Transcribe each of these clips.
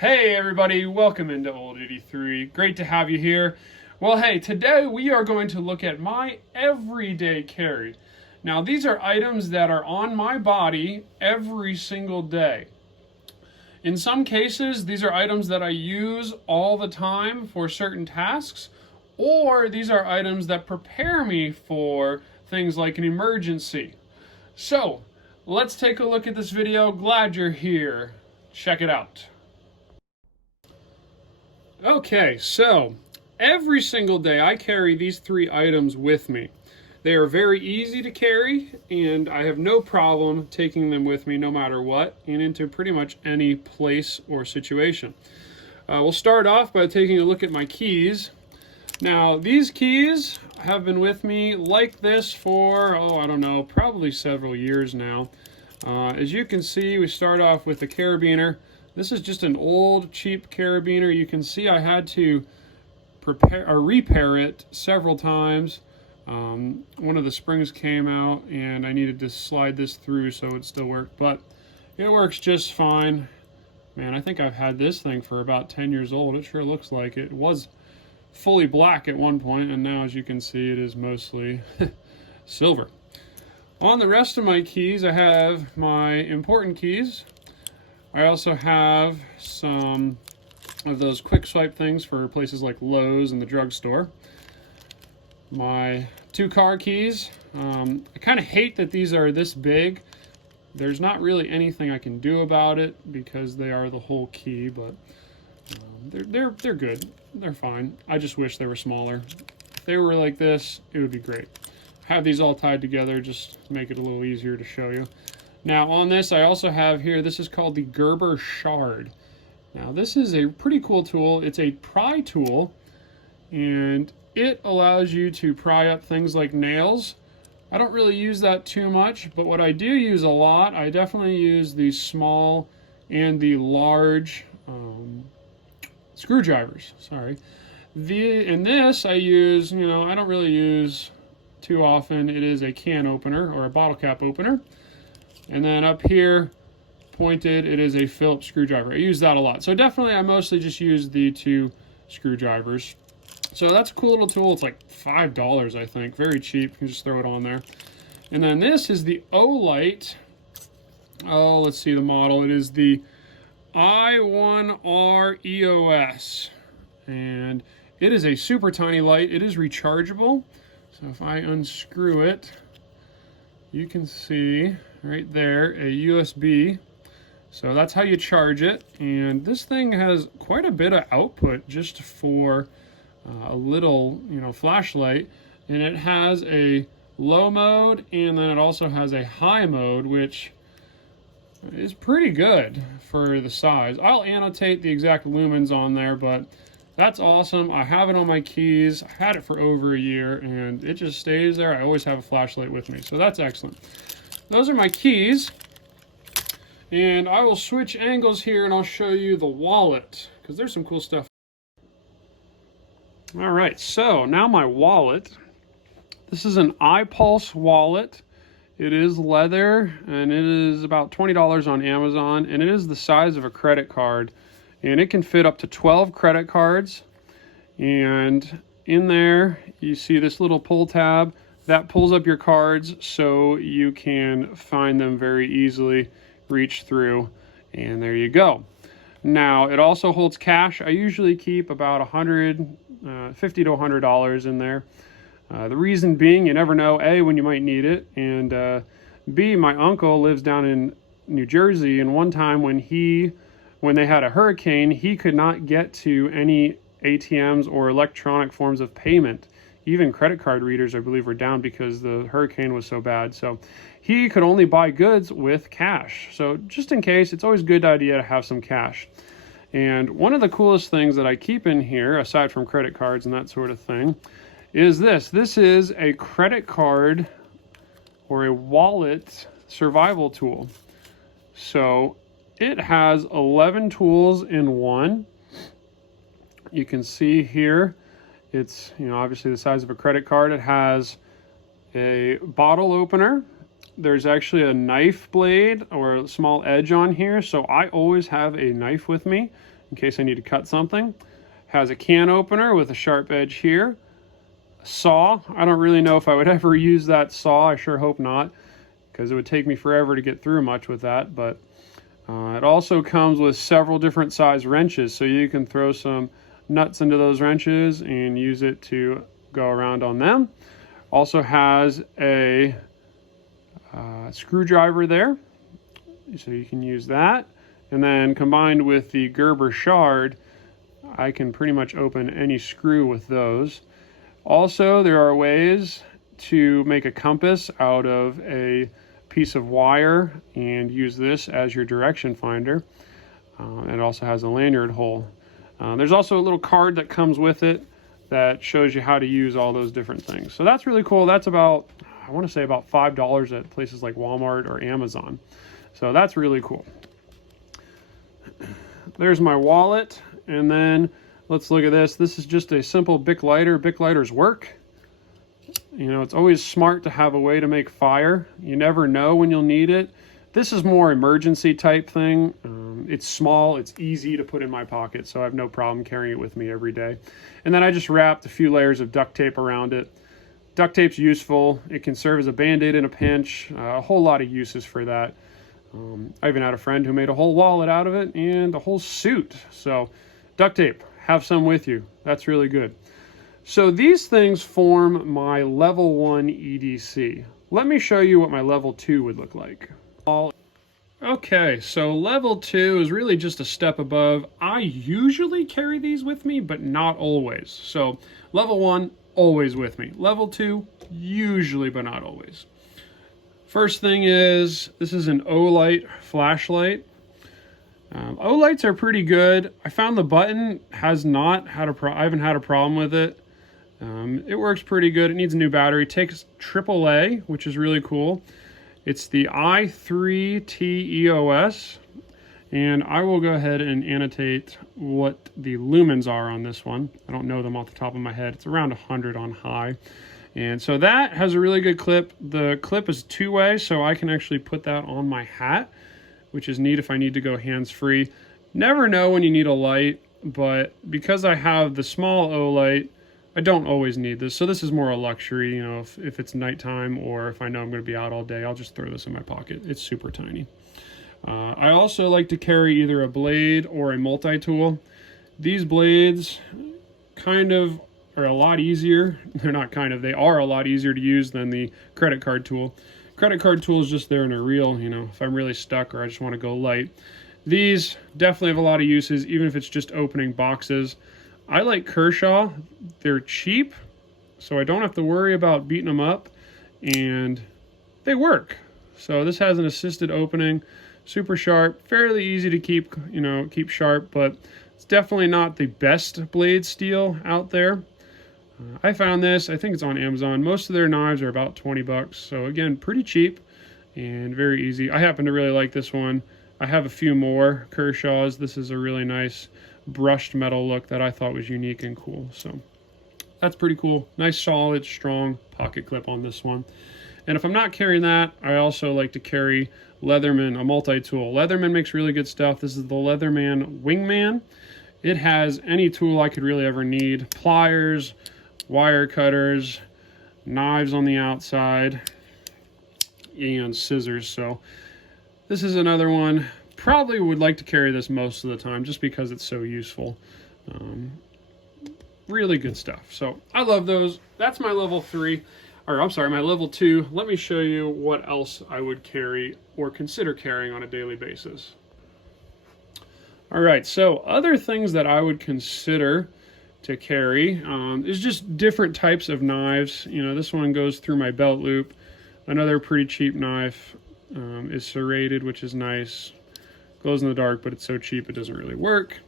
Hey everybody, welcome into Old 83. Great to have you here. Well, hey, today we are going to look at my everyday carry. Now, these are items that are on my body every single day. In some cases, these are items that I use all the time for certain tasks, or these are items that prepare me for things like an emergency. So, let's take a look at this video. Glad you're here. Check it out. Okay, so every single day I carry these three items with me. They are very easy to carry, and I have no problem taking them with me no matter what, and into pretty much any place or situation. We'll start off by taking a look at my keys. Now, these keys have been with me like this for, I don't know, probably several years now. As you can see, we start off with the carabiner. This is just an old, cheap carabiner. You can see I had to repair it several times. One of the springs came out and I needed to slide this through so it still worked, but it works just fine. Man, I think I've had this thing for about 10 years old. It sure looks like it. It was fully black at one point, and now, as you can see, it is mostly silver. On the rest of my keys, I have my important keys. I also have some of those quick swipe things for places like Lowe's and the drugstore. My 2 car keys. I kind of hate that these are this big. There's not really anything I can do about it because they are the whole key, but they're good. They're fine. I just wish they were smaller. If they were like this, it would be great. I have these all tied together just to make it a little easier to show you. Now on this, I also have here, this is called the Gerber Shard. Now this is a pretty cool tool. It's a pry tool, and it allows you to pry up things like nails. I don't really use that too much, but what I do use a lot, I definitely use the small and the large screwdrivers. Sorry. In this I use, I don't really use too often. It is a can opener or a bottle cap opener. And then up here, pointed, it is a Phillips screwdriver. I use that a lot. So definitely I mostly just use the 2 screwdrivers. So that's a cool little tool. It's like $5, I think. Very cheap. You can just throw it on there. And then this is the Olight. Oh, let's see the model. It is the I1R EOS. And it is a super tiny light. It is rechargeable. So if I unscrew it, you can see right there a USB. So that's how you charge it. And this thing has quite a bit of output just for a little, flashlight. And it has a low mode, and then it also has a high mode, which is pretty good for the size. I'll annotate the exact lumens on there, but that's awesome. I have it on my keys. I had it for over a year, and it just stays there. I always have a flashlight with me, so that's excellent. Those are my keys, and I will switch angles here, and I'll show you the wallet, because there's some cool stuff. All right, so now my wallet. This is an iPulse wallet. It is leather, and it is about $20 on Amazon, and it is the size of a credit card. And it can fit up to 12 credit cards. And in there, you see this little pull tab. That pulls up your cards so you can find them very easily, reach through, and there you go. Now, it also holds cash. I usually keep about $50 to $100 in there. The reason being, you never know, A, when you might need it, and B, my uncle lives down in New Jersey, and one time when they had a hurricane, he could not get to any ATMs or electronic forms of payment. Even credit card readers, I believe, were down because the hurricane was so bad. So he could only buy goods with cash. So just in case, it's always a good idea to have some cash. And one of the coolest things that I keep in here, aside from credit cards and that sort of thing, is this. This is a credit card or a wallet survival tool. So it has 11 tools in one. You can see here, it's obviously the size of a credit card. It has a bottle opener. There's actually a knife blade or a small edge on here, so I always have a knife with me in case I need to cut something. Has a can opener with a sharp edge here. A saw. I don't really know if I would ever use that saw. I sure hope not, because it would take me forever to get through much with that. But it also comes with several different size wrenches, so you can throw some nuts into those wrenches and use it to go around on them. Also has a screwdriver there, so you can use that. And then combined with the Gerber shard, I can pretty much open any screw with those. Also, there are ways to make a compass out of a piece of wire and use this as your direction finder. It also has a lanyard hole. There's also a little card that comes with it that shows you how to use all those different things. So that's really cool. That's about, I want to say about $5 at places like Walmart or Amazon. So that's really cool. There's my wallet. And then let's look at this. This is just a simple Bic lighter. Bic lighters work. You know, it's always smart to have a way to make fire. You never know when you'll need it. This is more emergency type thing. It's small, it's easy to put in my pocket, so I have no problem carrying it with me every day. And then I just wrapped a few layers of duct tape around it. Duct tape's useful. It can serve as a band-aid in a pinch. A whole lot of uses for that. I even had a friend who made a whole wallet out of it and a whole suit. So duct tape, have some with you. That's really good. So these things form my level 1 EDC. Let me show you what my level 2 would look like. Okay, so level 2 is really just a step above. I usually carry these with me, but not always. So level 1, always with me. Level 2, usually, but not always. First thing is, this is an Olight flashlight. Olights are pretty good. I found the button has not had I haven't had a problem with it. It works pretty good. It needs a new battery. It takes AAA, which is really cool. It's the i3T EOS, and I will go ahead and annotate what the lumens are on this one. I don't know them off the top of my head. It's around 100 on high. And so that has a really good clip. The clip is two-way, so I can actually put that on my hat, which is neat if I need to go hands-free. Never know when you need a light, but because I have the small Olight, I don't always need this. So this is more a luxury, you know, if it's nighttime or if I know I'm going to be out all day, I'll just throw this in my pocket. It's super tiny. I also like to carry either a blade or a multi-tool. These blades kind of are a lot easier. They're not kind of, they are a lot easier to use than the credit card tool. Credit card tool is just there in a reel, you know, if I'm really stuck or I just want to go light. These definitely have a lot of uses, even if it's just opening boxes. I like Kershaw. They're cheap, so I don't have to worry about beating them up, and they work. So this has an assisted opening, super sharp, fairly easy to keep, you know, keep sharp, but it's definitely not the best blade steel out there. I found this, I think it's on Amazon. Most of their knives are about 20 bucks. So again, pretty cheap and very easy. I happen to really like this one. I have a few more Kershaws. This is a really nice brushed metal look that I thought was unique and cool. So that's pretty cool. Nice, solid, strong pocket clip on this one. And if I'm not carrying that, I also like to carry Leatherman, a multi-tool. Leatherman makes really good stuff. This is the Leatherman Wingman. It has any tool I could really ever need. Pliers, wire cutters, knives on the outside, and scissors. So this is another one. Probably would like to carry this most of the time just because it's so useful. Really good stuff. So I love those. That's my level 3, or I'm sorry, my level 2. Let me show you what else I would carry or consider carrying on a daily basis. All right, so other things that I would consider to carry is just different types of knives. You know, this one goes through my belt loop. Another pretty cheap knife is serrated, which is nice. Glows in the dark, but it's so cheap it doesn't really work.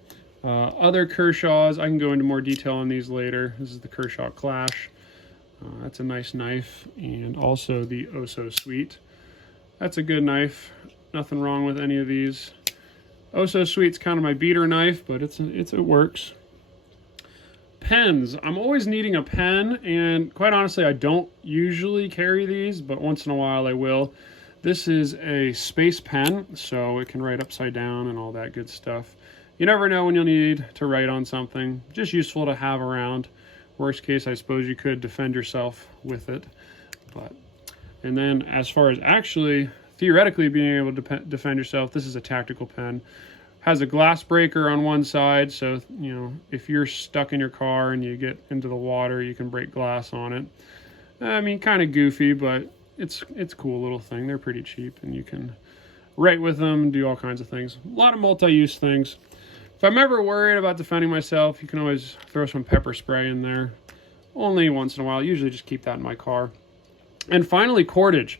Other Kershaws, I can go into more detail on these later. This is the Kershaw Clash. That's a nice knife. And also the Oh So Sweet. That's a good knife. Nothing wrong with any of these. Oh So Sweet's kind of my beater knife, but it works. Pens. I'm always needing a pen, and quite honestly, I don't usually carry these, but once in a while I will. This is a space pen, so it can write upside down and all that good stuff. You never know when you'll need to write on something. Just useful to have around. Worst case, I suppose you could defend yourself with it. And then as far as actually theoretically being able to defend yourself, this is a tactical pen. Has a glass breaker on one side, so you know, if you're stuck in your car and you get into the water, you can break glass on it. I mean, kind of goofy, but it's a cool little thing. They're pretty cheap, and you can write with them and do all kinds of things. A lot of multi-use things. If I'm ever worried about defending myself, you can always throw some pepper spray in there. Only once in a while. Usually just keep that in my car. And finally, cordage.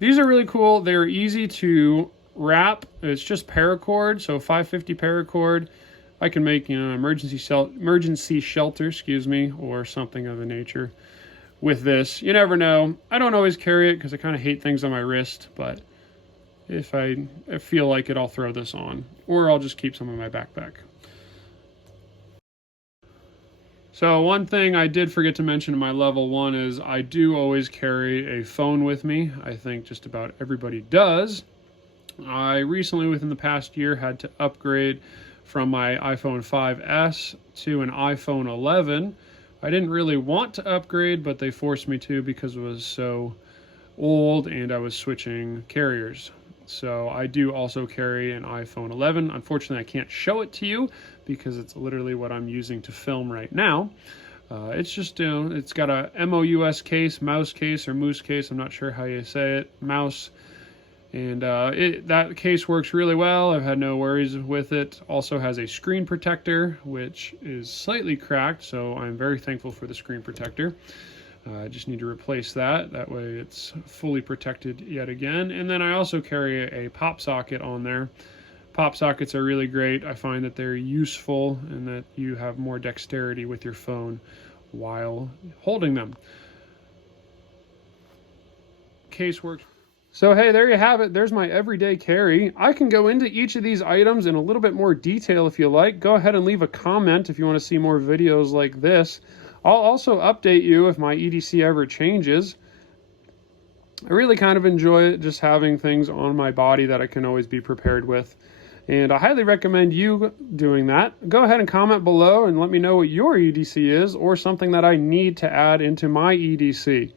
These are really cool. They're easy to wrap. It's just paracord, so 550 paracord. I can make, you know, emergency shelter, excuse me, or something of the nature with this. You never know. I don't always carry it because I kind of hate things on my wrist, but if I feel like it, I'll throw this on, or I'll just keep some in my backpack. So one thing I did forget to mention in my level 1 is I do always carry a phone with me. I think just about everybody does. I recently, within the past year, had to upgrade from my iPhone 5S to an iPhone 11. I didn't really want to upgrade, but they forced me to because it was so old and I was switching carriers. So I do also carry an iPhone 11. Unfortunately, I can't show it to you because it's literally what I'm using to film right now. It's just, you know, it's got a MOUS case, mouse case, or moose case. I'm not sure how you say it, mouse. And that case works really well. I've had no worries with it. Also has a screen protector, which is slightly cracked, so I'm very thankful for the screen protector. I just need to replace that. That way it's fully protected yet again. And then I also carry a pop socket on there. Pop sockets are really great. I find that they're useful and that you have more dexterity with your phone while holding them. Case works. So hey, there you have it. There's my everyday carry. I can go into each of these items in a little bit more detail if you like. Go ahead and leave a comment if you want to see more videos like this. I'll also update you if my EDC ever changes. I really kind of enjoy just having things on my body that I can always be prepared with. And I highly recommend you doing that. Go ahead and comment below and let me know what your EDC is or something that I need to add into my EDC.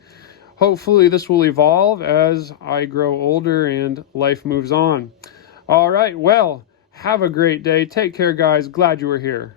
Hopefully this will evolve as I grow older and life moves on. All right, well, have a great day. Take care, guys. Glad you were here.